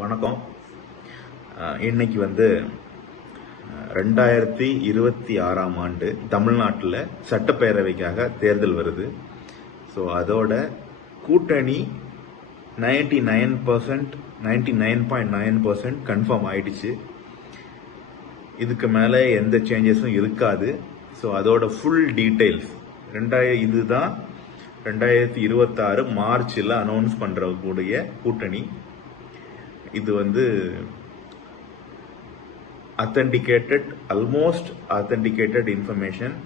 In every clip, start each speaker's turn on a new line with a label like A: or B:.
A: வணக்கம். இன்னைக்கு வந்து ரெண்டாயிரத்தி இருபத்தி ஆறாம் ஆண்டு தமிழ்நாட்டில் சட்டப்பேரவைக்காக தேர்தல் வருது. ஸோ அதோட கூட்டணி ninety nine percent ninety nine point nine percent confirm ஆயிடுச்சு. இதுக்கு மேலே எந்த சேஞ்சஸும் இருக்காது. ஸோ அதோட ஃபுல் டீட்டெயில்ஸ் ரெண்டாயிர இதுதான் ரெண்டாயிரத்தி இருபத்தாறு மார்ச்சில் அனௌன்ஸ் பண்ணுறக்கூடிய கூட்டணி. இது வந்து அத்தன்டிகேட்டட் அல்மோஸ்ட் அத்தன்டிகேட்டட் இன்ஃபர்மேஷன்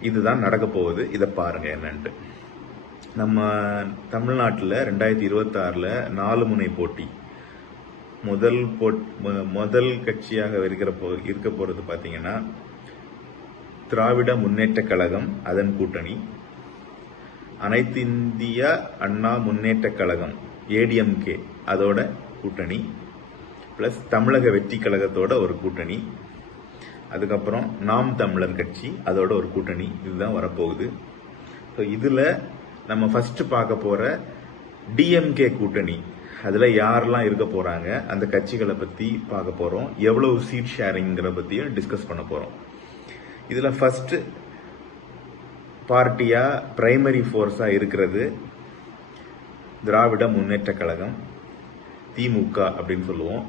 A: இதுதான் நடக்க போகுது. இதை பாருங்க என்னன்ட்டு. நம்ம தமிழ்நாட்டில் ரெண்டாயிரத்தி இருபத்தாறில் நாலு முனை போட்டி. முதல் போட் முதல் கட்சியாக இருக்கிற போ இருக்க போகிறது பார்த்தீங்கன்னா திராவிட முன்னேற்ற கழகம் அதன் கூட்டணி. அனைத்து இந்திய அண்ணா முன்னேற்ற கழகம் ஏடிஎம்கே. அதோட கூட்டணி பிளஸ் தமிழக வெற்றி கழகத்தோட ஒரு கூட்டணி அதுக்கப்புறம் நாம் தமிழர் கட்சி அதோட ஒரு கூட்டணி இதுதான் வரப்போகுது. ஸோ இதில் நம்ம ஃபஸ்ட்டு பார்க்க போகிற டிஎம்கே கூட்டணி அதில் யாரெல்லாம் இருக்க போகிறாங்க அந்த கட்சிகளை பற்றி பார்க்க போகிறோம் எவ்வளவு சீட் ஷேரிங்கிற பற்றியும் டிஸ்கஸ் பண்ண போகிறோம் இதில் ஃபஸ்ட்டு பார்ட்டியாக பிரைமரி ஃபோர்ஸாக இருக்கிறது திராவிட முன்னேற்ற கழகம். திமுக அப்படின்னு சொல்லுவோம்.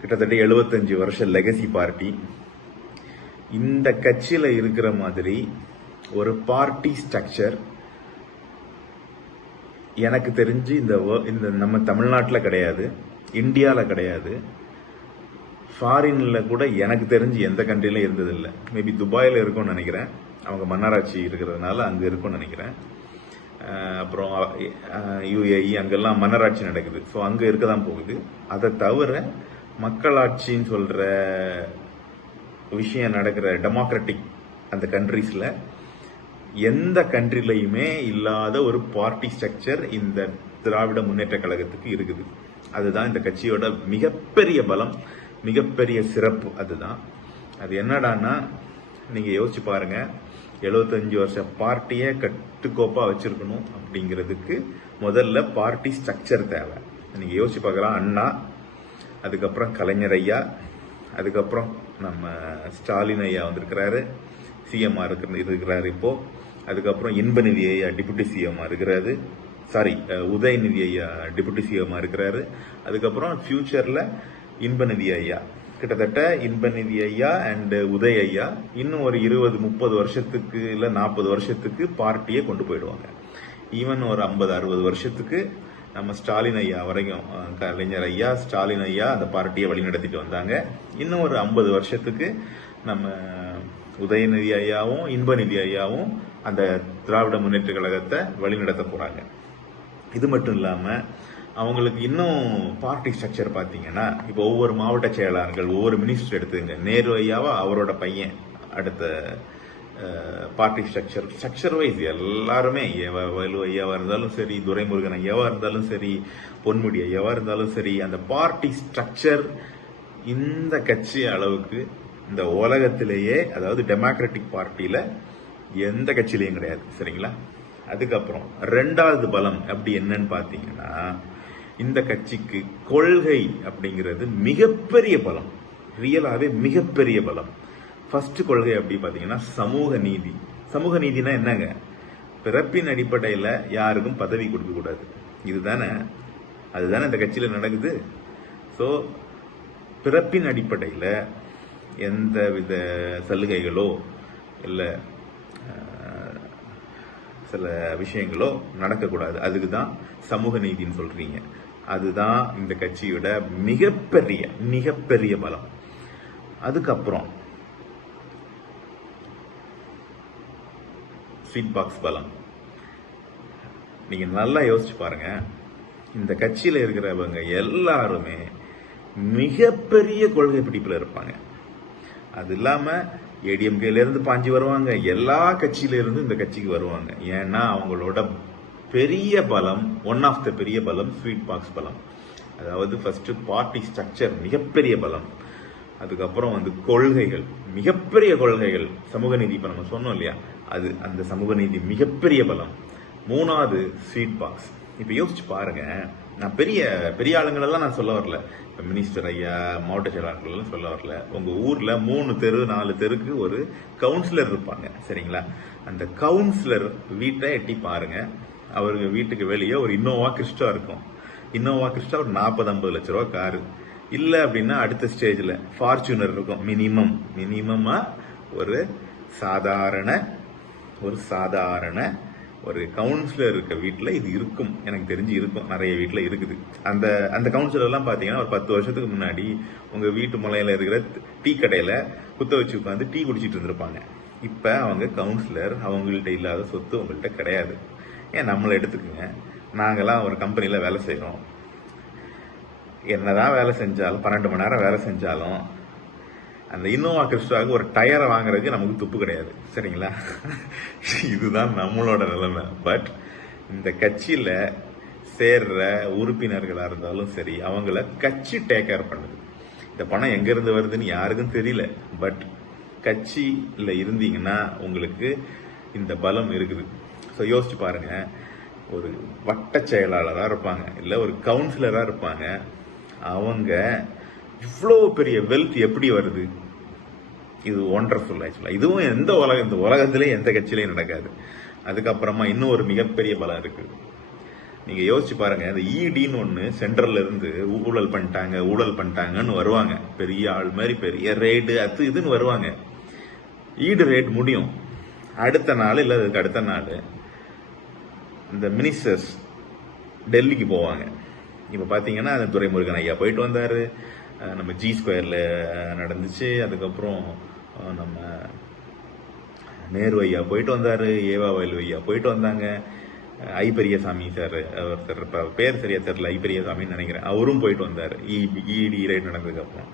A: கிட்டத்தட்ட 75 வருஷம் லெகசி பார்ட்டி இந்த கட்சியில் இருக்கிற மாதிரி ஒரு பார்ட்டி ஸ்ட்ரக்சர் எனக்கு தெரிஞ்சு இந்த இந்த நம்ம தமிழ்நாட்டில் கிடையாது இந்தியாவில் கிடையாது. ஃபாரினில் கூட எனக்கு தெரிஞ்சு எந்த கண்ட்ரிலையும் இருந்ததில்லை. மேபி துபாயில் இருக்கும்னு நினைக்கிறேன். அவங்க மன்னராட்சி இருக்கிறதுனால அங்கே இருக்கும்னு நினைக்கிறேன். அப்புறம் யுஏஇ அங்கெல்லாம் மன்னராட்சி நடக்குது. ஸோ அங்கே இருக்க தான் போகுது. அதை தவிர மக்களாட்சின்னு சொல்கிற விஷயம் நடக்கிற டெமோக்ராட்டிக் அந்த கண்ட்ரீஸில் எந்த கண்ட்ரிலையுமே இல்லாத ஒரு பார்ட்டி ஸ்ட்ரக்சர் இந்த திராவிட முன்னேற்ற கழகத்துக்கு இருக்குது. அதுதான் இந்த கட்சியோட மிகப்பெரிய பலம் மிகப்பெரிய சிறப்பு. அதுதான். அது என்னடான்னா நீங்கள் யோசிச்சு பாருங்கள் 75 வருஷ பார்ட்டியை கட்டுக்கோப்பாக வச்சுருக்கணும் அப்படிங்கிறதுக்கு முதல்ல பார்ட்டி ஸ்ட்ரக்சர் தேவை. நீங்கள் யோசிச்சு பார்க்கலாம். அண்ணா அதுக்கப்புறம் கலைஞர் ஐயா அதுக்கப்புறம் நம்ம ஸ்டாலின் ஐயா வந்திருக்கிறாரு. சிஎம்மாக இருக்கிற இருக்கிறாரு இப்போது அதுக்கப்புறம் இன்பநிதி ஐயா டிப்யூட்டி சிஎம்மாக இருக்கிறாரு. சாரி உதயநிதி ஐயா டிப்யூட்டி சிஎம்மாக இருக்கிறாரு. அதுக்கப்புறம் ஃப்யூச்சரில் இன்பநிதி ஐயா. கிட்டத்தட்ட இன்பநிதி ஐயா அண்ட் உதய் ஐயா இன்னும் ஒரு இருபது முப்பது வருஷத்துக்கு இல்லை நாற்பது வருஷத்துக்கு பார்ட்டியை கொண்டு போயிடுவாங்க. ஈவன் ஒரு ஐம்பது அறுபது வருஷத்துக்கு நம்ம ஸ்டாலின் ஐயா வரைக்கும் கலைஞர் ஐயா ஸ்டாலின் ஐயா அந்த பார்ட்டியை வழிநடத்திட்டு வந்தாங்க. இன்னும் ஒரு ஐம்பது வருஷத்துக்கு நம்ம உதயநிதி ஐயாவும் இன்பநிதி ஐயாவும் அந்த திராவிட முன்னேற்ற கழகத்தை வழிநடத்த போகிறாங்க இது மட்டும் இல்லாமல் அவங்களுக்கு இன்னும் பார்ட்டி ஸ்ட்ரக்சர் பார்த்தீங்கன்னா இப்போ ஒவ்வொரு மாவட்ட செயலாளர்கள் ஒவ்வொரு மினிஸ்டர் எடுத்துங்க நேரு ஐயாவா அவரோட பையன் அடுத்த பார்ட்டி ஸ்ட்ரக்சர் ஸ்ட்ரக்சர் வைஸ் எல்லாருமே ஏவ- ஐயாவாக இருந்தாலும் சரி துரைமுருகன் ஐயாவாக இருந்தாலும் சரி பொன்முடி ஐயாவாக இருந்தாலும் சரி அந்த பார்ட்டி ஸ்ட்ரக்சர் இந்த கட்சி அளவுக்கு இந்த உலகத்திலேயே அதாவது டெமோக்ராட்டிக் பார்ட்டியில் எந்த கட்சியிலையும் கிடையாது. சரிங்களா? அதுக்கப்புறம் ரெண்டாவது பலம் அப்படி என்னன்னு பார்த்தீங்கன்னா இந்த கட்சிக்கு கொள்கை அப்படிங்கிறது மிகப்பெரிய பலம். ரியலாகவே மிகப்பெரிய பலம். ஃபர்ஸ்ட் கொள்கை அப்படி பார்த்தீங்கன்னா சமூக நீதி. சமூக நீதினா என்னங்க? பிறப்பின் அடிப்படையில் யாருக்கும் பதவி கொடுக்கக்கூடாது இதுதானே? அதுதானே இந்த கட்சியில் நடக்குது? ஸோ பிறப்பின் அடிப்படையில் எந்த வித சலுகைகளோ இல்லை சில விஷயங்களோ நடக்கக்கூடாது அதுக்கு தான் சமூக நீதின்னு சொல்கிறீங்க அதுதான் இந்த கட்சியோட மிகப்பெரிய மிகப்பெரிய பலம். அதுக்கப்புறம் ஸ்வீட் பாக்ஸ் பலம். நீங்கள் நல்லா யோசிச்சு பாருங்க. இந்த கட்சியில் இருக்கிறவங்க எல்லாருமே மிகப்பெரிய கொள்கை பிடிப்பில் இருப்பாங்க. அது இல்லாமல் ஏடிஎம்கேலேருந்து பாஞ்சு வருவாங்க. எல்லா கட்சியிலேருந்து இந்த கட்சிக்கு வருவாங்க. ஏன்னா அவங்களோட பெரிய பலம் ஒன் ஆஃப் த பெரிய பலம் ஸ்வீட் பாக்ஸ் பலம். அதாவது ஃபஸ்ட்டு பார்ட்டி ஸ்ட்ரக்சர் மிகப்பெரிய பலம். அதுக்கப்புறம் வந்து கொள்கைகள் மிகப்பெரிய கொள்கைகள். சமூக நீதி இப்போ நம்ம சொன்னோம் இல்லையா? அது அந்த சமூக நீதி மிகப்பெரிய பலம். மூணாவது ஸ்வீட் பாக்ஸ் இப்போ யோசிச்சு பாருங்க. நான் பெரிய பெரிய ஆளுங்களெல்லாம் நான் சொல்ல வரல. இப்போ மினிஸ்டர் ஐயா மாவட்ட செயலாளர்கள்லாம் சொல்ல வரல. உங்கள் ஊரில் மூணு தெரு நாலு தெருக்கு ஒரு கவுன்சிலர் இருப்பாங்க. சரிங்களா? அந்த கவுன்சிலர் வீட்டை எட்டி பாருங்கள் அவருங்க வீட்டுக்கு வெளியே ஒரு இன்னோவா கிறிஸ்டா இருக்கும். இன்னோவா கிறிஸ்டா ஒரு நாற்பது ஐம்பது லட்ச ரூபா காரு. இல்லை அப்படின்னா அடுத்த ஸ்டேஜில் ஃபார்ச்சுனர் இருக்கும். மினிமம் மினிமமாக ஒரு சாதாரண ஒரு சாதாரண ஒரு கவுன்சிலர் இருக்க வீட்டில் இது இருக்கும். எனக்கு தெரிஞ்சு இருக்கும். நிறைய வீட்டில் இருக்குது. அந்த அந்த கவுன்சிலர்லாம் பார்த்தீங்கன்னா ஒரு பத்து வருஷத்துக்கு முன்னாடி உங்கள் வீட்டு முலையில் இருக்கிற டீ கடையில் குத்த வச்சு உட்காந்து டீ குடிச்சிட்டு இருந்திருப்பாங்க. இப்போ அவங்க கவுன்சிலர் அவங்கள்ட்ட இல்லாத சொத்து உங்கள்கிட்ட கிடையாது. ஏன் நம்மளை எடுத்துக்கோங்க? நாங்களாம் ஒரு கம்பெனியில் வேலை செய்றோம். என்னதான் வேலை செஞ்சாலும் பன்னெண்டு மணி நேரம் வேலை செஞ்சாலும் அந்த இன்னோவா கிறிஸ்டாவுக்கு ஒரு டயரை வாங்குறதுக்கு நமக்கு துப்பு கிடையாது. சரிங்களா? இதுதான் நம்மளோட நிலைமை. பட் இந்த கட்சியில் சேர்ற உறுப்பினர்களாக இருந்தாலும் சரி அவங்கள கட்சி டேக் கேர் பண்ணுது. இந்த பணம் எங்கேருந்து வருதுன்னு யாருக்கும் தெரியல. பட் கட்சியில் இருந்தீங்கன்னா உங்களுக்கு இந்த பலம் இருக்குது. ஸோ யோசிச்சு பாருங்க. ஒரு வட்ட செயலாளராக இருப்பாங்க. இல்லை ஒரு கவுன்சிலராக இருப்பாங்க. அவங்க இவ்வளோ பெரிய வெல்த் எப்படி வருது? இது ஒண்டர்ஃபுல் ஆக்சுவலாக இதுவும் எந்த உலகம் இந்த உலகத்துலேயும் எந்த கட்சியிலையும் நடக்காது. அதுக்கப்புறமா இன்னும் ஒரு மிகப்பெரிய பலம் இருக்குது. நீங்கள் யோசிச்சு பாருங்கள் இந்த இடின்னு ஒன்று சென்ட்ரல்ல இருந்து ஊழல் பண்ணிட்டாங்க ஊழல் பண்ணிட்டாங்கன்னு வருவாங்க. பெரிய ஆள் மாதிரி பெரிய ரேடு அது இதுன்னு வருவாங்க. ஈடு ரேட் முடியும். அடுத்த நாள் இல்லை அதுக்கு அடுத்த நாள் இந்த மினிஸ்டர்ஸ் டெல்லிக்கு போவாங்க. இப்போ பார்த்தீங்கன்னா அந்த துரைமுருகன் ஐயா போயிட்டு வந்தார். நம்ம ஜி ஸ்கொயரில் நடந்துச்சு. அதுக்கப்புறம் நம்ம நேரு ஐயா போயிட்டு வந்தார். ஏவா வயல் ஐயா போயிட்டு வந்தாங்க. அஹ் ஐ பெரியசாமி சார் ஒருத்தர் இப்போ பேர் சரியா தெரில ஐ பெரியசாமின்னு நினைக்கிறேன். அவரும் போயிட்டு வந்தார். இடி ரைட் நடந்ததுக்கப்புறம்.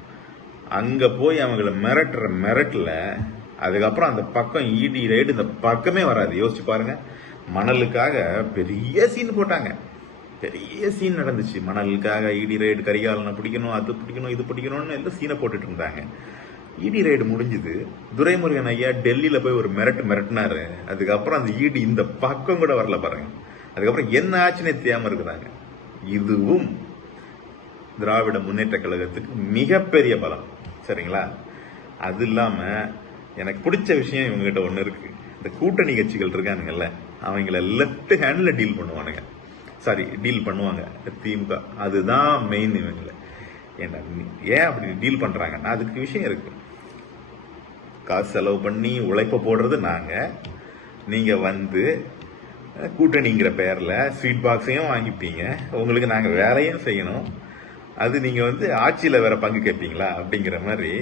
A: அங்கே போய் அவங்கள மிரட்டுற மிரட்டல அதுக்கப்புறம் அந்த பக்கம் இடி ரைடு இந்த பக்கமே வராது. யோசிச்சு பாருங்கள் மணலுக்காக பெரிய சீன் போட்டாங்க. பெரிய சீன் நடந்துச்சு. மணலுக்காக இடி ரைடு கரிகாலனை பிடிக்கணும் அது பிடிக்கணும் இது பிடிக்கணும்னு எல்லாம் சீனை போட்டுட்டு இருந்தாங்க. இடி ரைடு முடிஞ்சுது. துரைமுருகன் ஐயா டெல்லியில் போய் ஒரு மிரட்டு மிரட்டினாரு. அதுக்கப்புறம் அந்த ஈடி இந்த பக்கம் கூட வரல பாருங்க. அதுக்கப்புறம் என்ன ஆச்சுன்னே தெரியாமல் இருக்கிறாங்க. இதுவும் திராவிட முன்னேற்ற கழகத்துக்கு மிகப்பெரிய பலம். சரிங்களா? அது இல்லாமல் எனக்கு பிடிச்ச விஷயம் இவங்ககிட்ட ஒன்று இருக்குது இந்த கூட்டணி கட்சிகள் இருக்கானுங்கல்ல அவங்கள லெஃப்ட் ஹேண்டில் டீல் பண்ணுவானுங்க. சாரி டீல் பண்ணுவாங்க. திமுக. அதுதான் மெயின் இவங்கள. ஏன்னா ஏன் அப்படி டீல் பண்ணுறாங்கன்னா அதுக்கு விஷயம் இருக்கு. காசு செலவு பண்ணி உழைப்ப போடுறது நாங்கள் நீங்கள் வந்து கூட்டணிங்கிற பெயரில் ஸ்வீட் பாக்ஸையும் வாங்கிப்பீங்க. உங்களுக்கு நாங்கள் வேலையும் செய்யணும். அது நீங்கள் வந்து ஆட்சியில் வேறு பங்கு கேட்பீங்களா அப்படிங்கிற மாதிரி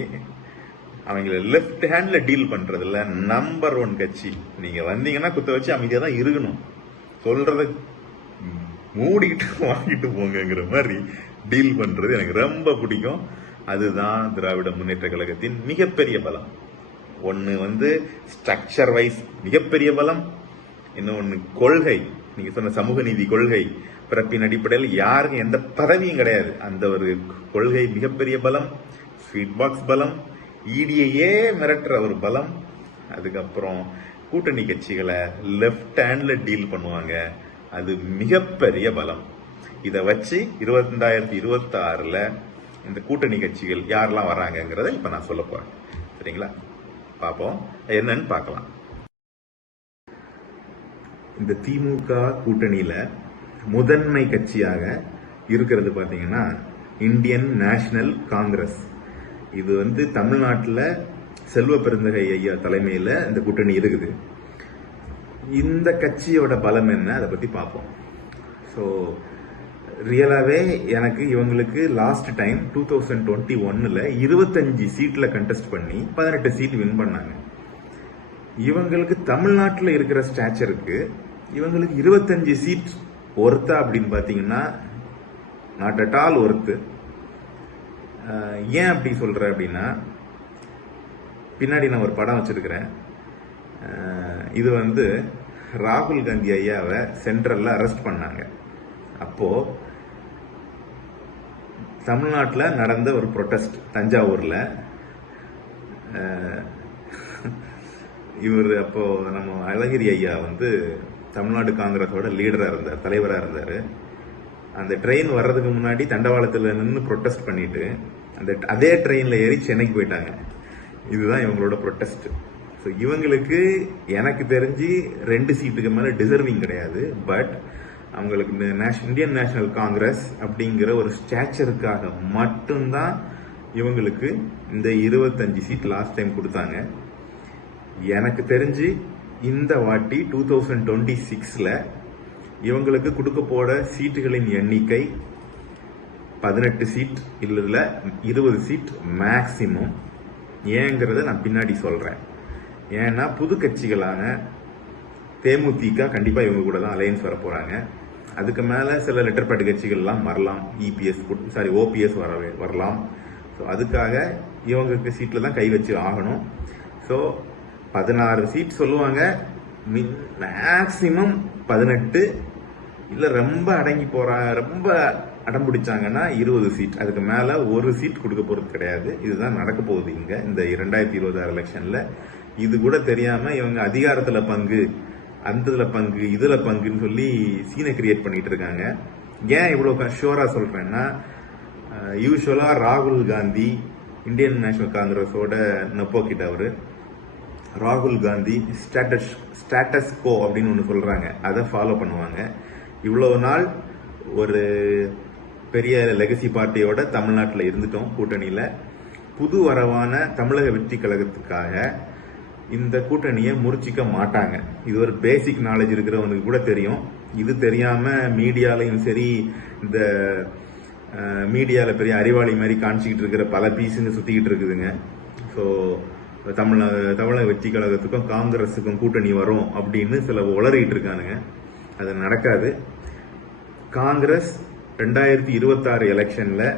A: அவங்கள லெஃப்ட் ஹேண்டில் டீல் பண்ணுறதுல நம்பர் ஒன் கட்சி. நீங்கள் வந்தீங்கன்னா குத்த வச்சு அமைதியாக தான் இருக்கணும். சொல்கிறத மூடிக்கிட்டு வாங்கிட்டு போங்கங்கிற மாதிரி டீல் பண்ணுறது எனக்கு ரொம்ப பிடிக்கும். அதுதான் திராவிட முன்னேற்ற கழகத்தின் மிகப்பெரிய பலம். ஒன்று வந்து ஸ்ட்ரக்சர் வைஸ் மிகப்பெரிய பலம். இன்னொன்று கொள்கை. நீங்கள் சொன்ன சமூக நீதி கொள்கை. பிறப்பின் அடிப்படையில் யாருக்கும் எந்த பதவியும் கிடையாது. அந்த ஒரு கொள்கை மிகப்பெரிய பலம். ஸ்வீட் பாக்ஸ் பலம். இடியையே மிரட்டுற ஒரு பலம். அதுக்கப்புறம் கூட்டணி கட்சிகளை லெஃப்ட் ஹேண்ட்ல டீல் பண்ணுவாங்க. அது மிகப்பெரிய பலம். இதை வச்சு இருபத்தாயிரத்தி இருபத்தாறில் இந்த கூட்டணி கட்சிகள் யாரெல்லாம் வராங்கங்கிறத இப்போ நான் சொல்ல போகிறேன் சரிங்களா? பார்ப்போம். என்னன்னு பார்க்கலாம். இந்த திமுக கூட்டணியில் முதன்மை கட்சியாக இருக்கிறது பார்த்தீங்கன்னா இந்தியன் நேஷனல் காங்கிரஸ். இது வந்து தமிழ்நாட்டில் செல்வ பெருந்தகை ஐயா தலைமையில் இந்த கூட்டணி இருக்குது. இந்த கட்சியோட பலம் என்ன அதை பற்றி பார்ப்போம். ஸோ ரியலாகவே எனக்கு இவங்களுக்கு last time two thousand twenty ஒன்னில் இருபத்தஞ்சி சீட்டில் கண்டெஸ்ட் பண்ணி பதினெட்டு சீட் வின் பண்ணாங்க. இவங்களுக்கு தமிழ்நாட்டில் இருக்கிற ஸ்டாச்சருக்கு இவங்களுக்கு இருபத்தஞ்சு சீட் ஒர்த்தா அப்படின்னு பார்த்தீங்கன்னா நாட் அட் ஆல் ஒர்த்து ஏன் அப்படி சொல்கிறேன் அப்படின்னா பின்னாடி நான் ஒரு படம் வச்சுருக்கிறேன். இது வந்து ராகுல் காந்தி ஐயாவை சென்ட்ரலில் அரெஸ்ட் பண்ணாங்க. அப்போது தமிழ்நாட்டில் நடந்த ஒரு ப்ரொட்டஸ்ட் தஞ்சாவூரில். இவர் அப்போது நம்ம அழகிரி ஐயா வந்து தமிழ்நாடு காங்கிரஸோட லீடராக இருந்தார் தலைவராக இருந்தார். அந்த ட்ரெயின் வர்றதுக்கு முன்னாடி தண்டவாளத்தில் நின்று ப்ரொட்டஸ்ட் பண்ணிவிட்டு அந்த அதே ட்ரெயினில் ஏறி சென்னைக்கு போயிட்டாங்க. இதுதான் இவங்களோட ப்ரொட்டஸ்ட் ஸோ இவங்களுக்கு எனக்கு தெரிஞ்சு ரெண்டு சீட்டுக்கு மேலே டிசர்விங் கிடையாது. பட் அவங்களுக்கு இந்த நேஷ் இந்தியன் நேஷனல் காங்கிரஸ் அப்படிங்கிற ஒரு ஸ்டாச்சருக்காக மட்டும்தான் இவங்களுக்கு இந்த இருபத்தஞ்சு சீட் லாஸ்ட் டைம் கொடுத்தாங்க. எனக்கு தெரிஞ்சு இந்த வாட்டி டூ தௌசண்ட் டுவெண்ட்டி சிக்ஸில் இவங்களுக்கு கொடுக்க போகிற சீட்டுகளின் எண்ணிக்கை பதினெட்டு சீட் இல்லை இருபது சீட் மேக்சிமம் ஏங்கிறத நான் பின்னாடி சொல்கிறேன் ஏன்னா புது கட்சிகளான தேமுதிக கண்டிப்பாக இவங்க கூட தான் அலையன்ஸ் வர போகிறாங்க அதுக்கு மேலே சில லெட்டர் பேட் கட்சிகள்லாம் வரலாம். இபிஎஸ் சாரி ஓபிஎஸ் வர வரலாம். ஸோ அதுக்காக இவங்களுக்கு சீட்டில் தான் கை வச்சு ஆகணும். ஸோ பதினாறு சீட் சொல்லுவாங்க. மின் மேக்சிமம் பதினெட்டு. இல்லை ரொம்ப அடங்கி போகிறாங்க ரொம்ப அடம் பிடிச்சாங்கன்னா இருபது சீட் அதுக்கு மேல ஒரு சீட் கொடுக்க போறது கிடையாது. இதுதான் நடக்க போகுது இங்க. இந்த இரண்டாயிரத்தி இருபது ஆறு எலெக்ஷன்ல இது கூட தெரியாம இவங்க அதிகாரத்துல பங்கு அந்ததுல பங்கு இதுல பங்குன்னு சொல்லி சீனை கிரியேட் பண்ணிட்டு இருக்காங்க. ஏன் இவ்வளவு ஷுவரா சொல்றேன்னா யூஸ்வலா ராகுல் காந்தி இந்தியன் நேஷனல் காங்கிரஸோட நப்போக்கிட்ட அவரு ராகுல் காந்தி ஸ்டேட்டஸ் ஸ்டேட்டஸ் கோ அப்படின்னு ஒன்று சொல்கிறாங்க அதை ஃபாலோ பண்ணுவாங்க. இவ்வளோ நாள் ஒரு பெரிய லெகசி பார்ட்டியோட தமிழ்நாட்டில் இருந்துட்டோம் கூட்டணியில். புது வரவான தமிழக வெற்றி கழகத்துக்காக இந்த கூட்டணியை முறிச்சிக்க மாட்டாங்க. இது ஒரு பேசிக் நாலேஜ் இருக்கிறவனுக்கு கூட தெரியும். இது தெரியாமல் மீடியாலையும் சரி இந்த மீடியாவில் பெரிய அறிவாளி மாதிரி காமிச்சிக்கிட்டு இருக்கிற பல பீஸுங்க சுற்றிக்கிட்டு இருக்குதுங்க. ஸோ தமிழக தமிழக வெற்றி கழகத்துக்கும் காங்கிரஸுக்கும் கூட்டணி வரும் அப்படின்னு சில உளறிட்டு இருக்கானுங்க. அது நடக்காது. காங்கிரஸ் ரெண்டாயிரத்தி இருபத்தாறு எலெக்ஷனில்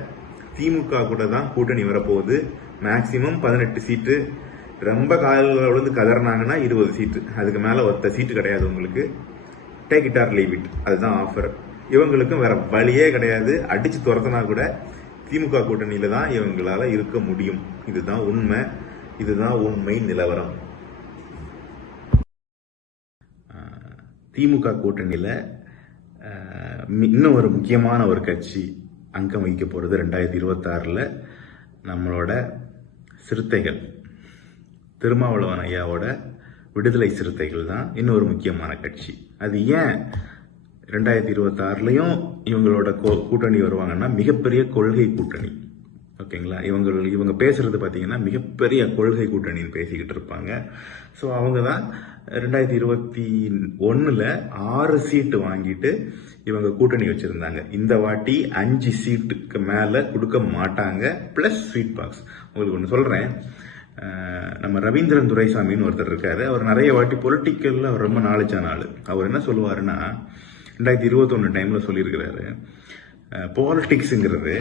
A: திமுக கூட தான் கூட்டணி வரப்போகுது. மேக்சிமம் பதினெட்டு சீட்டு. ரொம்ப காலில் விழுந்து கதறினாங்கன்னா இருபது சீட்டு. அதுக்கு மேலே ஒத்த சீட்டு கிடையாது உங்களுக்கு. Take it or leave it அதுதான் ஆஃபர் இவங்களுக்கும் வேற வழியே கிடையாது. அடிச்சு துரத்தினா கூட திமுக கூட்டணியில தான் இவங்களால இருக்க முடியும். இதுதான் உண்மை. இதுதான் உண்மை நிலவரம். திமுக கூட்டணியில இன்னும் ஒரு முக்கியமான ஒரு கட்சி அங்கம் வகிக்க போகிறது ரெண்டாயிரத்தி இருபத்தாறில் நம்மளோட சிறுத்தைகள். திருமாவளவன் ஐயாவோட விடுதலை சிறுத்தைகள் தான் இன்னொரு முக்கியமான கட்சி. அது ஏன் ரெண்டாயிரத்தி இருபத்தாறுலையும் இவங்களோட கோ கூட்டணி வருவாங்கன்னா மிகப்பெரிய கொள்கை கூட்டணி. ஓகேங்களா? இவங்க இவங்க பேசுறது பார்த்தீங்கன்னா மிகப்பெரிய கொள்கை கூட்டணின்னு பேசிக்கிட்டு இருப்பாங்க. ஸோ அவங்க தான் ரெண்டாயிரத்தி இருபத்தி ஒன்றில் ஆறு சீட்டு வாங்கிட்டு இவங்க கூட்டணி வச்சுருந்தாங்க. இந்த வாட்டி அஞ்சு சீட்டுக்கு மேலே கொடுக்க மாட்டாங்க. ப்ளஸ் ஸ்வீட் பாக்ஸ் உங்களுக்கு ஒன்று சொல்கிறேன் நம்ம ரவீந்திரன் துரைசாமின்னு ஒருத்தர் இருக்காரு. அவர் நிறைய வாட்டி பொலிட்டிக்கலில் அவர் ரொம்ப நாலேஜான ஆள். அவர் என்ன சொல்லுவாருன்னா ரெண்டாயிரத்தி இருபத்தொன்று டைமில் சொல்லியிருக்கிறாரு. பாலிட்டிக்ஸுங்கிறது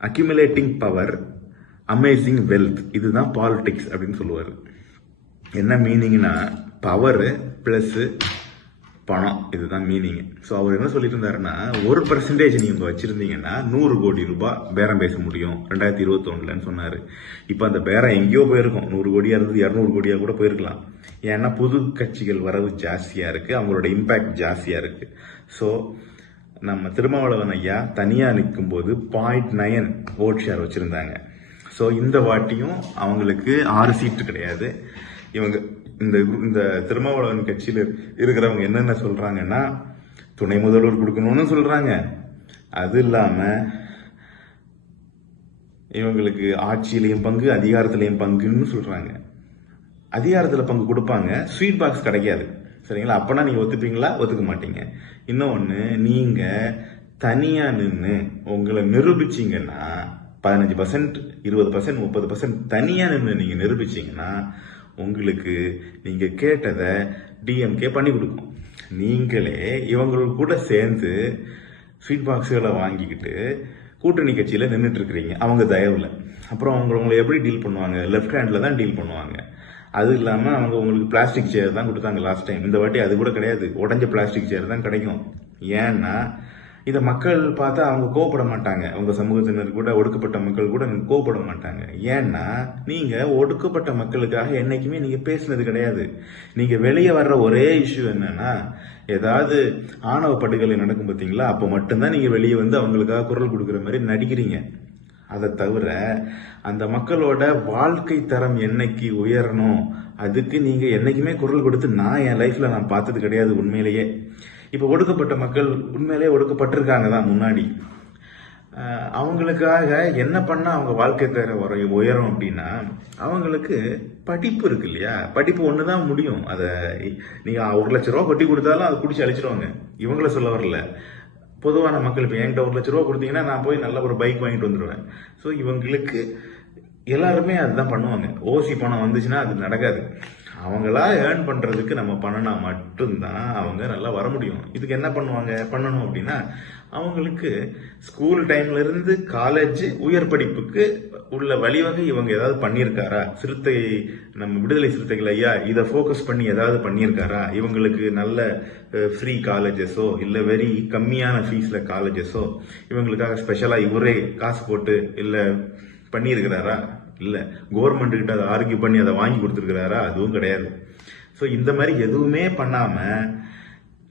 A: அக்யூமுலேட்டிங் பவர் அமேசிங் வெல்த் இதுதான் பாலிடிக்ஸ் அப்படின்னு சொல்லுவார். என்ன மீனிங்னா பவரு ப்ளஸ்ஸு பணம் இதுதான் மீனிங் ஸோ அவர் என்ன சொல்லிட்டு இருந்தாருன்னா ஒரு பர்சன்டேஜ் நீங்க வச்சுருந்தீங்கன்னா நூறு கோடி ரூபாய் பேரம் பேச முடியும். ரெண்டாயிரத்தி இருபத்தொன்னுலன்னு சொன்னார். இப்போ அந்த பேரம் எங்கேயோ போயிருக்கும். நூறு கோடியாக இருந்தது இரநூறு கோடியாக கூட போயிருக்கலாம். ஏன்னா புது கட்சிகள் வரவு ஜாஸ்தியாக இருக்குது அவங்களோட இம்பேக்ட் ஜாஸ்தியாக இருக்குது ஸோ நம்ம திருமாவளவன் ஐயா தனியாக நிற்கும் போது பாயிண்ட் நயன் ஓட் ஷேர் வச்சுருந்தாங்க. ஸோ இந்த வாட்டியும் அவங்களுக்கு ஆறு சீட்டு கிடையாது. இவங்க இந்த இந்த திருமாவளவன் கட்சியில் இருக்கிறவங்க என்னென்ன சொல்கிறாங்கன்னா துணை முதல்வர் கொடுக்கணும்னு சொல்கிறாங்க அது இல்லாமல் இவங்களுக்கு ஆட்சியிலையும் பங்கு அதிகாரத்திலையும் பங்குன்னு சொல்கிறாங்க அதிகாரத்தில் பங்கு கொடுப்பாங்க ஸ்வீட் பாக்ஸ் கிடைக்காது. சரிங்களா? அப்போனா நீங்கள் ஒத்துப்பீங்களா? ஒத்துக்க மாட்டீங்க. இன்னொன்று நீங்கள் தனியாக நின்று உங்களை நிரூபிச்சிங்கன்னா பதினஞ்சு பர்சன்ட் இருபது பர்சன்ட் முப்பது பர்சன்ட் தனியாக நின்று நீங்கள் நிரூபிச்சிங்கன்னா உங்களுக்கு நீங்கள் கேட்டதை டிஎம்கே பண்ணி கொடுக்கும். நீங்களே இவங்களுக்கு கூட சேர்ந்து ஸ்வீட் பாக்ஸுகளை வாங்கிக்கிட்டு கூட்டணி கட்சியில் நின்றுட்டுருக்கிறீங்க அவங்க தயவில். அப்புறம் அவங்க உங்களை எப்படி டீல் பண்ணுவாங்க? லெஃப்ட் ஹேண்டில் தான் டீல் பண்ணுவாங்க. அது இல்லாமல் அவங்க உங்களுக்கு பிளாஸ்டிக் சேர் தான் கொடுத்தாங்க லாஸ்ட் டைம் இந்த வாட்டி அது கூட கிடையாது. உடஞ்ச பிளாஸ்டிக் சேர் தான் கிடைக்கும். ஏன்னா இதை மக்கள் பார்த்தா அவங்க கோவப்பட மாட்டாங்க. உங்கள் சமூகத்தினர் கூட ஒடுக்கப்பட்ட மக்கள் கூட கோவப்பட மாட்டாங்க. ஏன்னா நீங்கள் ஒடுக்கப்பட்ட மக்களுக்காக என்றைக்குமே நீங்கள் பேசினது கிடையாது. நீங்கள் வெளியே வர்ற ஒரே இஷ்யூ என்னன்னா ஏதாவது ஆணவ படுகொலை நடக்கும் பார்த்தீங்களா அப்போ மட்டும்தான் நீங்கள் வெளியே வந்து அவங்களுக்காக குரல் கொடுக்குற மாதிரி நடிக்கிறீங்க. அதை தவிர அந்த மக்களோட வாழ்க்கை தரம் என்னைக்கு உயரணும் அதுக்கு நீங்கள் என்னைக்குமே குரல் கொடுத்து நான் என் லைஃப்பில் நான் பார்த்தது கிடையாது உண்மையிலேயே. இப்போ ஒடுக்கப்பட்ட மக்கள் உண்மையிலேயே ஒடுக்கப்பட்டிருக்காங்க தான் முன்னாடி. அவங்களுக்காக என்ன பண்ணால் அவங்க வாழ்க்கை தர வர உயரும் அப்படின்னா அவங்களுக்கு படிப்பு இருக்கு இல்லையா? படிப்பு ஒன்று தான் முடியும். அதை நீங்கள் ஒரு லட்ச ரூபா கொட்டி கொடுத்தாலும் அதை குடிச்சு அழிச்சிருவாங்க. இவங்கள சொல்ல வரல. பொதுவான மக்கள் இப்போ என்கிட்ட ஒரு லட்ச ரூபா கொடுத்தீங்கன்னா நான் போய் நல்ல ஒரு பைக் வாங்கிட்டு வந்துடுவேன் ஸோ இவங்களுக்கு எல்லாருமே அதுதான் பண்ணுவாங்க. ஓசி பணம் வந்துச்சுன்னா அது நடக்காது. அவங்களா ஏர்ன் பண்ணுறதுக்கு நம்ம பண்ணினா மட்டும்தான் அவங்க நல்லா வர முடியும். இதுக்கு என்ன பண்ணுவாங்க? பண்ணணும் அப்படின்னா அவங்களுக்கு ஸ்கூல் டைம்லேருந்து காலேஜ் உயர் படிப்புக்கு உள்ள வழிவகை இவங்க ஏதாவது பண்ணியிருக்காரா? சிறுத்தை நம்ம விடுதலை சிறுத்தைகள் ஐயா இதை ஃபோக்கஸ் பண்ணி ஏதாவது பண்ணியிருக்காரா? இவங்களுக்கு நல்ல ஃப்ரீ காலேஜஸோ இல்லை வெரி கம்மியான ஃபீஸில் காலேஜஸோ இவங்களுக்காக ஸ்பெஷலாக இவரே காசு போட்டு இல்லை பண்ணியிருக்கிறாரா? இல்லை. கவர்மெண்ட்டுக்கிட்ட அதை ஆர்கியூ பண்ணி அதை வாங்கி கொடுத்துருக்கிறாரா? அதுவும் கிடையாது. ஸோ இந்த மாதிரி எதுவுமே பண்ணாமல்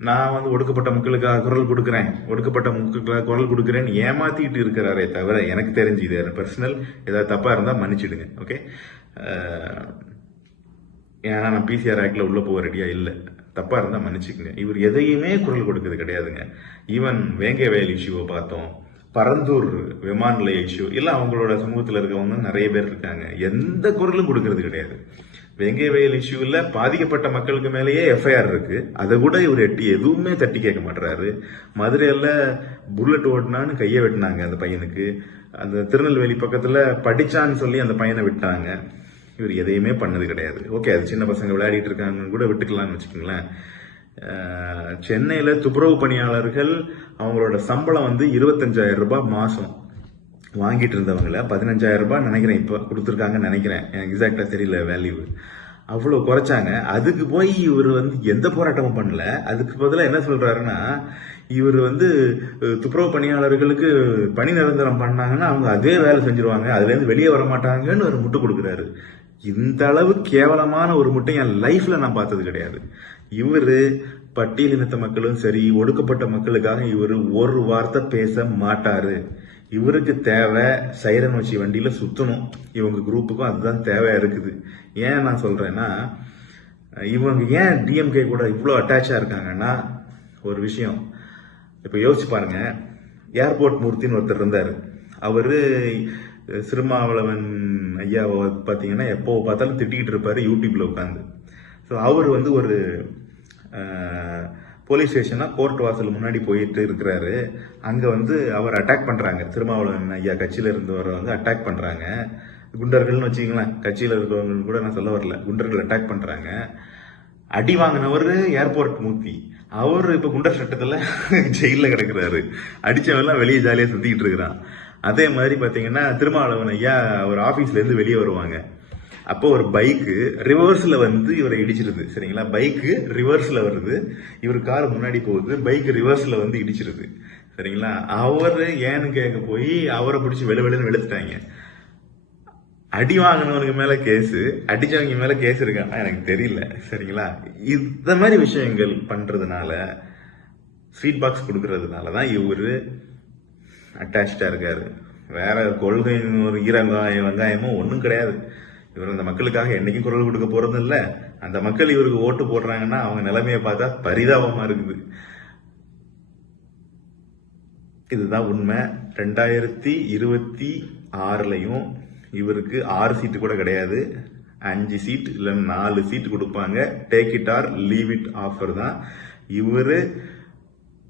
A: நான் வந்து ஒடுக்கப்பட்ட மக்களுக்காக குரல் கொடுக்குறேன். ஒடுக்கப்பட்ட மக்களுக்காக குரல் கொடுக்குறேன்னு ஏமாத்திட்டு இருக்கிறாரே தவிர எனக்கு தெரிஞ்சு இது பர்சனல் ஏதாவது தப்பாக இருந்தால் மன்னிச்சிடுங்க. ஓகே ஏன்னா நான் பிசிஆர் ஆக்டில் உள்ளே போக ரெடியாக இல்லை. தப்பாக இருந்தால் மன்னிச்சுக்கங்க. இவர் எதையுமே குரல் கொடுக்குறது கிடையாதுங்க. ஈவன் வேங்கை வயல் இஷ்யூவை பார்த்தோம். பரந்தூர் விமான நிலைய இஷ்யூ இல்லை அவங்களோட சமூகத்தில் இருக்கவங்க நிறைய பேர் இருக்காங்க. எந்த குரலும் கொடுக்கறது கிடையாது. வேங்கை வயல் இஷ்யூவில் பாதிக்கப்பட்ட மக்களுக்கு மேலேயே எஃப்ஐஆர் இருக்கு. அதை கூட இவர் எட்டி எதுவுமே தட்டி கேட்க மாட்டுறாரு மதுரையில் புல்லட் ஓட்டினான்னு கையை வெட்டினாங்க அந்த பையனுக்கு. அந்த திருநெல்வேலி பக்கத்தில் படிச்சான்னு சொல்லி அந்த பையனை விட்டாங்க. இவர் எதையுமே பண்ணது கிடையாது. ஓகே அது சின்ன பசங்க விளையாடிட்டு இருக்காங்கன்னு கூட விட்டுக்கலாம்னு வச்சுக்கோங்களேன். சென்னையில் துப்புரவு பணியாளர்கள் அவங்களோட சம்பளம் வந்து இருபத்தஞ்சாயிரம் ரூபாய் மாதம் வாங்கிட்டு இருந்தவங்கள பதினஞ்சாயிரம் ரூபாய் நினைக்கிறேன் இப்போ கொடுத்துருக்காங்கன்னு நினைக்கிறேன். எனக்கு தெரியல வேல்யூ அவ்வளோ குறைச்சாங்க. அதுக்கு போய் இவர் வந்து எந்த போராட்டமும் பண்ணல. அதுக்கு பதிலாக என்ன சொல்கிறாருன்னா இவர் வந்து துப்புரவு பணியாளர்களுக்கு பணி நிரந்தரம் பண்ணாங்கன்னா அவங்க அதே வேலை செஞ்சிருவாங்க. அதுலேருந்து வெளியே வர மாட்டாங்கன்னு ஒரு முட்டு கொடுக்குறாரு. இந்த அளவு கேவலமான ஒரு முட்டை என் லைஃப்பில் நான் பார்த்தது கிடையாது. இவரு பட்டியலினத்த மக்களும் சரி ஒடுக்கப்பட்ட மக்களுக்காக இவர் ஒரு வார்த்தை பேச மாட்டாரு. இவருக்கு தேவை சைரன் வச்சு வண்டியில் சுற்றணும் இவங்க குரூப்புக்கும் அதுதான் தேவையாக இருக்குது. ஏன் நான் சொல்கிறேன்னா இவங்க ஏன் டிஎம்கே கூட இவ்வளோ அட்டாச்சாக இருக்காங்கன்னா ஒரு விஷயம். இப்போ யோசிச்சு பாருங்க ஏர்போர்ட் மூர்த்தின்னு ஒருத்தர் இருந்தார். அவர் சிறுமாவளவன் ஐயாவை பார்த்தீங்கன்னா எப்போ பார்த்தாலும் திட்டிக்கிட்டு இருப்பார் யூடியூப்பில் உட்காந்து ஸோ அவர் வந்து ஒரு போலீஸ் ஸ்டேஷனா கோர்ட் வாசல் முன்னாடி போயிட்டு இருக்கிறாரு. அங்கே வந்து அவர் அட்டாக் பண்ணுறாங்க திருமாவளவன் ஐயா கட்சியில் இருந்து வர வந்து அட்டாக் பண்ணுறாங்க குண்டர்கள்னு வச்சுக்கங்களேன் கட்சியில் இருக்கிறவங்க கூட நான் சொல்ல வரல. குண்டர்கள் அட்டாக் பண்ணுறாங்க அடி வாங்கினவர் ஏர்போர்ட் மூர்த்தி. அவர் இப்போ குண்டர் சட்டத்தில் ஜெயிலில் கிடக்குறாரு. அடித்தவெல்லாம் வெளியே ஜாலியாக சுற்றிக்கிட்டு இருக்கிறான். அதே மாதிரி பார்த்தீங்கன்னா திருமாவளவன் ஐயா அவர் ஆஃபீஸ்லேருந்து வெளியே வருவாங்க. அப்போ ஒரு பைக்கு ரிவர்ஸ்ல வந்து இவரை இடிச்சிருது. சரிங்களா? பைக்கு ரிவர்ஸ்ல வருது. இவர் கார் முன்னாடி போகுது. பைக் ரிவர்ஸ்ல வந்து இடிச்சிருது. சரிங்களா? அவர் ஏன்னு கேட்க போய் அவரை பிடிச்சி வெளு வெளுன்னு வெளுத்துட்டாங்க. அடி வாங்கினவனுக்கு மேல கேஸு அடிச்சவங்க மேல கேஸ் இருக்கான்னா எனக்கு தெரியல. சரிங்களா? இந்த மாதிரி விஷயங்கள் பண்றதுனால ஸ்வீட் பாக்ஸ் கொடுக்கறதுனால தான் இவரு அட்டாச்சாக இருக்காரு. வேற கொள்கை ஒரு ஈரங்காயம் வெங்காயமோ ஒன்றும் கிடையாது. இவர் அந்த மக்களுக்காக என்னைக்கும் குரல் கொடுக்க போறதும் இல்லை அந்த மக்கள் இவருக்கு ஓட்டு போடுறாங்கன்னா அவங்க நிலைமையை பார்த்தா பரிதாபமா இருக்குது. இதுதான் உண்மை. ரெண்டாயிரத்தி இருபத்தி ஆறுலையும் இவருக்கு ஆறு சீட்டு கூட கிடையாது. அஞ்சு சீட் இல்லை நாலு சீட் கொடுப்பாங்க. Take it or leave it offer தான். இவர்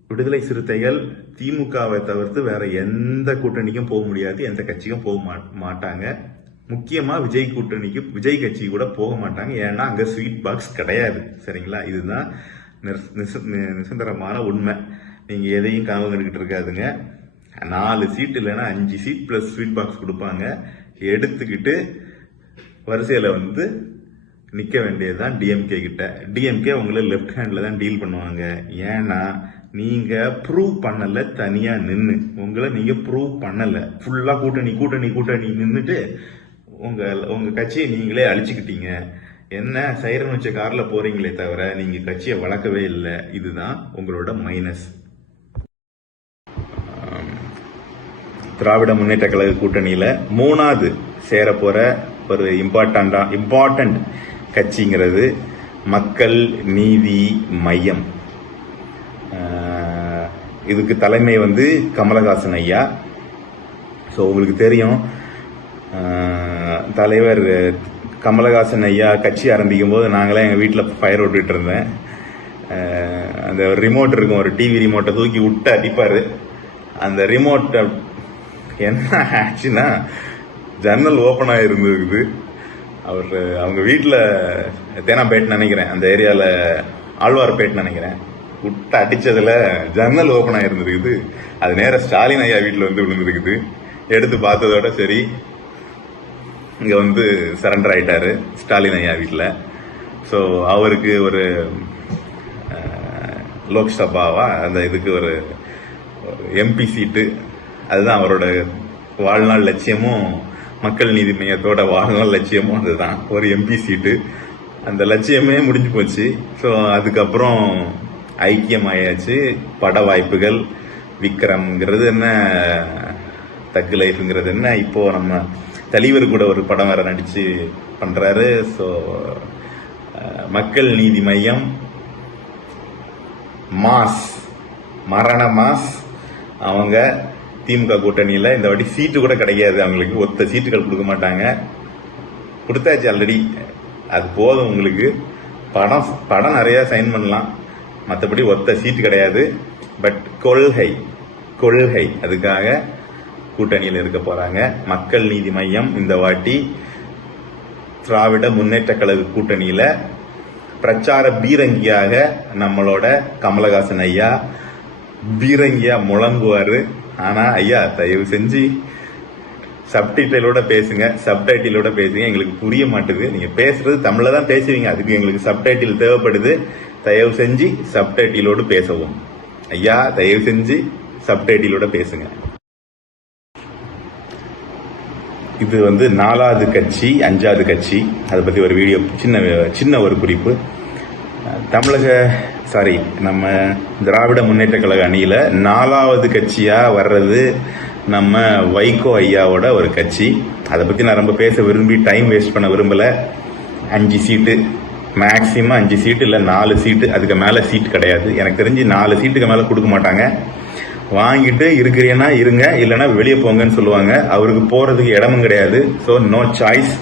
A: விடுதலை சிறுத்தைகள் திமுகவை தவிர்த்து வேற எந்த கூட்டணிக்கும் போக முடியாது. எந்த கட்சிக்கும் போக மாட்டாங்க. முக்கியமாக விஜய் கூட்டணிக்கு விஜய் கட்சி கூட போக மாட்டாங்க. ஏன்னா அங்கே ஸ்வீட் பாக்ஸ் கிடையாது. சரிங்களா? இதுதான் நிச- நி- நிசந்தரமான உண்மை. நீங்கள் எதையும் கனவு கண்டுக்கிட்டு இருக்காதுங்க. நாலு சீட் இல்லைன்னா அஞ்சு சீட் பிளஸ் ஸ்வீட் பாக்ஸ் கொடுப்பாங்க. எடுத்துக்கிட்டு வரிசையில் வந்து நிற்க வேண்டியதுதான் டிஎம்கே கிட்ட. டிஎம்கே உங்களை லெஃப்ட் ஹேண்டில் தான் டீல் பண்ணுவாங்க. ஏன்னா நீங்கள் ப்ரூவ் பண்ணலை தனியாக நின்று உங்களை நீங்கள் ப்ரூவ் பண்ணலை. ஃபுல்லாக கூட்டணி கூட்டணி கூட்டணி நின்றுட்டு உங்கள் உங்கள் கட்சியை நீங்களே அழிச்சுக்கிட்டீங்க. என்ன? சைரன் வச்ச காரில் போகிறீங்களே தவிர நீங்கள் கட்சியை வளர்க்கவே இல்லை. இதுதான் உங்களோட மைனஸ் திராவிட முன்னேற்ற கழக கூட்டணியில் மூணாவது சேரப்போகிற ஒரு இம்பார்ட்டண்டா இம்பார்ட்டண்ட் கட்சிங்கிறது மக்கள் நீதி மையம். இதுக்கு தலைமை வந்து கமலஹாசன் ஐயா. ஸோ உங்களுக்கு தெரியும். தலைவர் கமலஹாசன் ஐயா கட்சி ஆரம்பிக்கும் போது நாங்களே எங்கள் வீட்டில் ஃபயர் விட்டுட்டு இருந்தேன். அந்த ரிமோட் இருக்கும் ஒரு டிவி ரிமோட்டை தூக்கி விட்டு அடிப்பார். அந்த ரிமோட்டை என்ன ஆச்சுன்னா ஜன்னல் ஓப்பன் ஆகிருந்துருக்குது அவர் அவங்க வீட்டில் தேனாம்பேட் நினைக்கிறேன் அந்த ஏரியாவில் ஆழ்வார்பேட் நினைக்கிறேன். விட்டு அடித்ததில் ஜன்னல் ஓப்பன் ஆகிருந்துருக்குது அது நேராக ஸ்டாலின் ஐயா வீட்டில் வந்து விழுந்துருக்குது. எடுத்து பார்த்ததோட சரி இங்கே வந்து சரண்டர் ஆகிட்டார் ஸ்டாலின் ஐயா வீட்டில் ஸோ அவருக்கு ஒரு லோக்சபாவா அந்த இதுக்கு ஒரு எம்பி சீட்டு அதுதான் அவரோட வாழ்நாள் லட்சியமும் மக்கள் நீதி மையத்தோட வாழ்நாள் லட்சியமும் அதுதான். ஒரு எம்பி சீட்டு அந்த லட்சியமே முடிஞ்சு போச்சு. ஸோ அதுக்கப்புறம் ஐக்கியம் ஆயாச்சு. பட வாய்ப்புகள் விக்ரம்ங்கிறது என்ன தக்கு லைஃப்ங்கிறது என்ன இப்போது நம்ம தலைவர் கூட ஒரு படம் வேற நடிச்சு பண்றாரு. ஸோ மக்கள் நீதி மையம் மாஸ் மரண மாஸ். அவங்க திமுக கூட்டணியில் இந்த வாட்டி சீட்டு கூட கிடைக்காது அவங்களுக்கு ஒத்த சீட்டுகள் கொடுக்க மாட்டாங்க. கொடுத்தாச்சு ஆல்ரெடி அது போதும் உங்களுக்கு. படம் படம் நிறையா சைன் பண்ணலாம். மற்றபடி ஒத்த சீட்டு கிடையாது. பட் கொள்கை கொள்கை. அதுக்காக கூட்டணியில் இருக்க போகிறாங்க மக்கள் நீதி மையம் இந்த வாட்டி திராவிட முன்னேற்ற கழக கூட்டணியில் பிரச்சார பீரங்கியாக நம்மளோட கமலஹாசன் ஐயா பீரங்கியா முழங்குவார். ஆனால் ஐயா தயவு செஞ்சு சப்டைட்டிலோட பேசுங்க. சப்டைட்டிலோட பேசுங்க. எங்களுக்கு புரிய மாட்டுது. நீங்கள் பேசுறது தமிழில் தான் பேசுவீங்க. அதுக்கு எங்களுக்கு சப்டைட்டில் தேவைப்படுது. தயவு செஞ்சு சப்டைட்டிலோடு பேசவும். ஐயா தயவு செஞ்சு சப்டைட்டிலோட பேசுங்க. இது வந்து நாலாவது கட்சி அஞ்சாவது கட்சி. அதை பற்றி ஒரு வீடியோ சின்ன சின்ன ஒரு குறிப்பு. தமிழக சாரி நம்ம திராவிட முன்னேற்ற கழக அணியில் நாலாவது கட்சியாக வர்றது நம்ம வைகோ ஐயாவோட ஒரு கட்சி. அதை பற்றி நான் ரொம்ப பேச விரும்பி டைம் வேஸ்ட் பண்ண விரும்பல. அஞ்சு சீட்டு. மேக்ஸிமம் அஞ்சு சீட்டு இல்லை நாலு சீட்டு. அதுக்கு மேலே சீட் கிடையாது. எனக்கு தெரிஞ்சு நாலு சீட்டுக்கு மேலே கொடுக்க மாட்டாங்க. வாங்கிட்டு இருக்கிறீன்னா இருங்க இல்லைன்னா வெளியே போங்கன்னு சொல்லுவாங்க. அவருக்கு போகிறதுக்கு இடமும் கிடையாது. ஸோ நோ சாய்ஸ்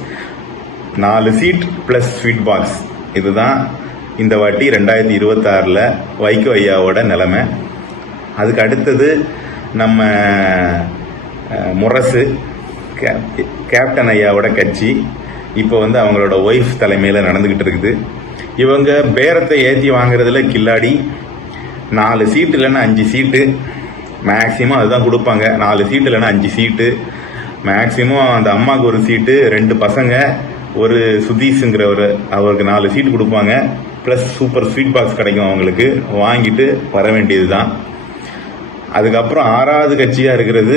A: நாலு சீட் ப்ளஸ் ஸ்வீட் பாக்ஸ் இதுதான் இந்த வாட்டி ரெண்டாயிரத்தி இருபத்தாறில் வைகோ ஐயாவோட நிலமை. அதுக்கு அடுத்தது நம்ம முரசு கே- கேப்டன் ஐயாவோட கட்சி. இப்போ வந்து அவங்களோட ஒய்ஃப் தலைமையில் நடந்துக்கிட்டு இருக்குது. இவங்க பேரத்தை ஏற்றி வாங்குறதுல கில்லாடி. நாலு சீட்டு இல்லைன்னா அஞ்சு சீட்டு மேக்சிமம் அதுதான் கொடுப்பாங்க. நாலு சீட்டு இல்லைன்னா அஞ்சு சீட்டு மேக்ஸிமம் அந்த அம்மாவுக்கு ஒரு சீட்டு ரெண்டு பசங்க ஒரு சுதீஷுங்கிறவர். அவருக்கு நாலு சீட்டு கொடுப்பாங்க. ப்ளஸ் சூப்பர் ஸ்வீட் பாக்ஸ் கிடைக்கும் அவங்களுக்கு. வாங்கிட்டு வர வேண்டியது தான் அதுக்கப்புறம் ஆறாவது கட்சியாக இருக்கிறது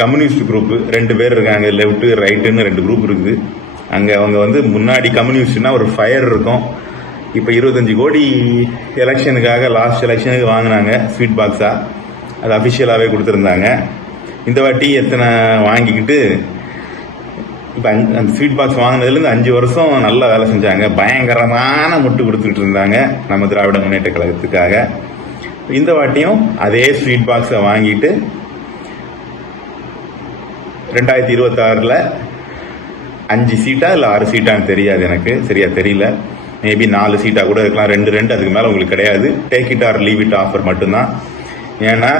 A: கம்யூனிஸ்ட் குரூப் ரெண்டு பேர் இருக்காங்க. லெஃப்ட்டு ரைட்டுன்னு ரெண்டு குரூப் இருக்குது. அங்கே அவங்க வந்து முன்னாடி கம்யூனிஸ்ட்னா ஒரு ஃபயர் இருக்கும். இப்போ இருபத்தஞ்சு கோடி எலெக்ஷனுக்காக லாஸ்ட் எலெக்ஷனுக்கு வாங்கினாங்க ஸ்வீட் பாக்ஸாக அது அஃபிஷியலாகவே கொடுத்துருந்தாங்க. இந்த வாட்டி எத்தனை வாங்கிக்கிட்டு இப்போ அந்த ஸ்வீட் பாக்ஸ் வாங்கினதுலேருந்து அஞ்சு வருஷம் நல்லா வேலை செஞ்சாங்க. பயங்கரமான முட்டு கொடுத்துக்கிட்டு இருந்தாங்க நம்ம திராவிட முன்னேற்ற கழகத்துக்காக. இந்த வாட்டியும் அதே ஸ்வீட் பாக்ஸை வாங்கிட்டு ரெண்டாயிரத்தி இருபத்தாறில் அஞ்சு சீட்டா இல்லை ஆறு சீட்டான்னு தெரியாது எனக்கு. சரியா தெரியல. மேபி நாலு சீட்டாக கூட இருக்கலாம். ரெண்டு ரெண்டு அதுக்கு மேலே உங்களுக்கு கிடையாது. Take it or leave it offer மட்டும்தான். ஏன்னா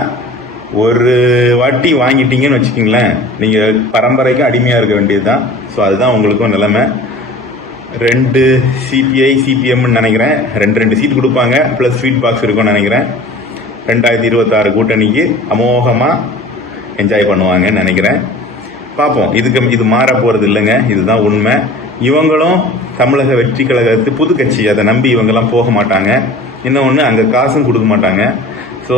A: ஒரு வாட்டி வாங்கிட்டீங்கன்னு வச்சுக்கிங்களேன் நீங்கள் பரம்பரைக்கு அடிமையாக இருக்க வேண்டியது தான் ஸோ அதுதான் உங்களுக்கும் நிலைமை. ரெண்டு சிபிஐ சிபிஎம்னு நினைக்கிறேன். ரெண்டு ரெண்டு சீட் கொடுப்பாங்க ப்ளஸ் ஸ்வீட் பாக்ஸ் இருக்கும்னு நினைக்கிறேன். ரெண்டாயிரத்தி இருபத்தாறு கூட்டணிக்கு அமோகமாக என்ஜாய் பண்ணுவாங்கன்னு நினைக்கிறேன். பார்ப்போம். இதுக்கு இது மாற போகிறது இல்லைங்க. இதுதான் உண்மை. இவங்களும் தமிழக வெற்றி கழகத்து புது கட்சி. அதை நம்பி இவங்கெல்லாம் போக மாட்டாங்க. இன்னொன்று அங்கே காசும் கொடுக்க மாட்டாங்க. ஸோ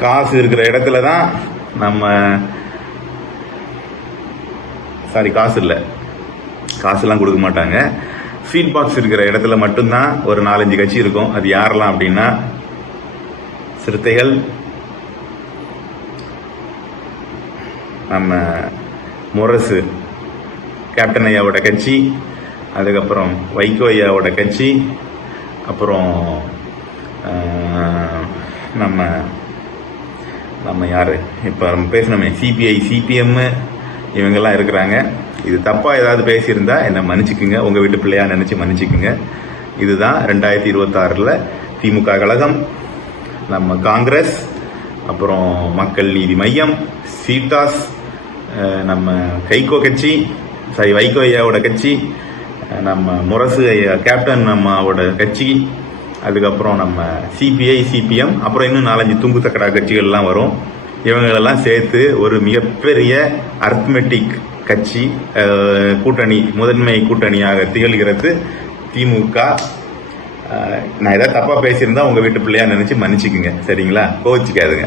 A: காசு இருக்கிற இடத்துல தான் நம்ம சாரி காசு இல்லை. காசுலாம் கொடுக்க மாட்டாங்க. ஃபீட்பாக்ஸ் பாக்ஸ் இருக்கிற இடத்துல மட்டும்தான் ஒரு நாலஞ்சு கட்சி இருக்கும். அது யாரெல்லாம் அப்படின்னா சிறுத்தைகள் நம்ம முரசு கேப்டன் ஐயாவோட கட்சி அதுக்கப்புறம் வைகோ ஐயாவோட கட்சி அப்புறம் நம்ம நம்ம யார் இப்போ நம்ம பேசணுமே. சிபிஐ சிபிஎம்மு இவங்கெல்லாம் இருக்கிறாங்க. இது தப்பாக ஏதாவது பேசியிருந்தா என்னை மன்னிச்சுக்குங்க. உங்கள் வீட்டு பிள்ளையாக நினச்சி மன்னிச்சுக்குங்க. இதுதான் ரெண்டாயிரத்தி இருபத்தாறில் திமுக கழகம். நம்ம காங்கிரஸ் அப்புறம் மக்கள் நீதி மையம் சீட்டாஸ் நம்ம கைகோ கட்சி சாரி வைகோ ஐயாவோட கட்சி நம்ம முரசு ஐயா கேப்டன் நம்மோட கட்சி அதுக்கப்புறம் நம்ம சிபிஐ சிபிஎம் அப்புறம் இன்னும் நாலஞ்சு துங்கு தக்கடா கட்சிகள்லாம் வரும். இவங்களெல்லாம் சேர்த்து ஒரு மிகப்பெரிய அர்த்மெட்டிக் கட்சி கூட்டணி முதன்மை கூட்டணியாக திகழ்கிறது. திமுக. நான் ஏதாவது தப்பாக பேசியிருந்தா உங்கள் வீட்டு பிள்ளையா நினச்சி மன்னிச்சுக்குங்க. சரிங்களா? கோவிச்சுக்காதுங்க.